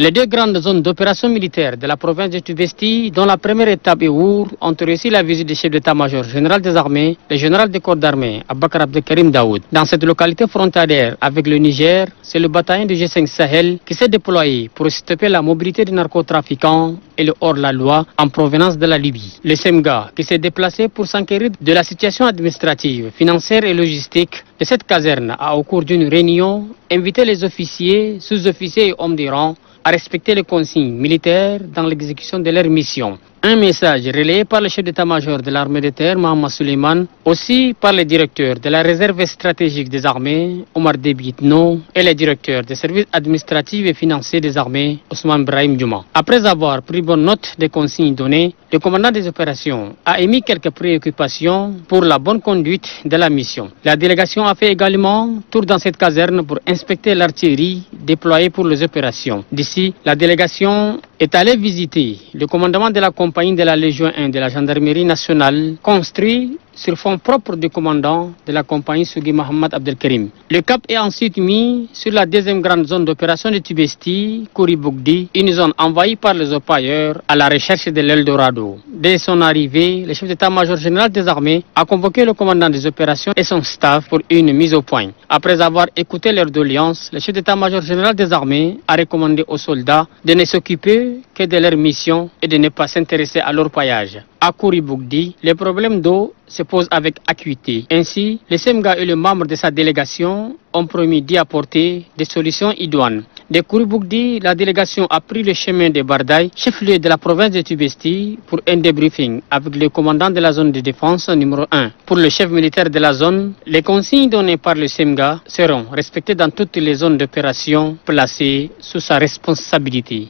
Les deux grandes zones d'opération militaire de la province de Tibesti, dont la première étape est Our, ont réussi la visite du chef d'état-major général des armées, le général des corps d'armée, Abakar Abdelkarim Daoud. Dans cette localité frontalière avec le Niger, c'est le bataillon du G5 Sahel qui s'est déployé pour stopper la mobilité des narcotrafiquants et le hors-la-loi en provenance de la Libye. Le SEMGA, qui s'est déplacé pour s'enquérir de la situation administrative, financière et logistique de cette caserne, a au cours d'une réunion invité les officiers, sous-officiers et hommes de rang à respecter les consignes militaires dans l'exécution de leur mission. Un message relayé par le chef d'état-major de l'armée de terre, Mohamed Suleiman, aussi par le directeur de la réserve stratégique des armées, Omar Debitno, et le directeur des services administratifs et financiers des armées, Ousmane Brahim Djouma. Après avoir pris bonne note des consignes données, le commandant des opérations a émis quelques préoccupations pour la bonne conduite de la mission. La délégation a fait également tour dans cette caserne pour inspecter l'artillerie déployée pour les opérations. D'ici, la délégation est allée visiter le commandement de la compagnie de la Légion 1 de la Gendarmerie nationale, construit sur fonds propres du commandant de la compagnie Sougui Mohamed Abdelkarim. Le cap est ensuite mis sur la deuxième grande zone d'opération de Tibesti, Kouribougdi, une zone envahie par les orpailleurs à la recherche de l'Eldorado. Dès son arrivée, le chef d'état-major général des armées a convoqué le commandant des opérations et son staff pour une mise au point. Après avoir écouté leurs doléances, le chef d'état-major général des armées a recommandé aux soldats de ne s'occuper que de leur mission et de ne pas s'intéresser à l'orpaillage. À Kouribougdi, les problèmes d'eau se posent avec acuité. Ainsi, le SEMGA et les membres de sa délégation ont promis d'y apporter des solutions idoines. De Kouribougdi, la délégation a pris le chemin de Bardaï, chef-lieu de la province de Tibesti, pour un débriefing avec le commandant de la zone de défense numéro 1. Pour le chef militaire de la zone, les consignes données par le SEMGA seront respectées dans toutes les zones d'opération placées sous sa responsabilité.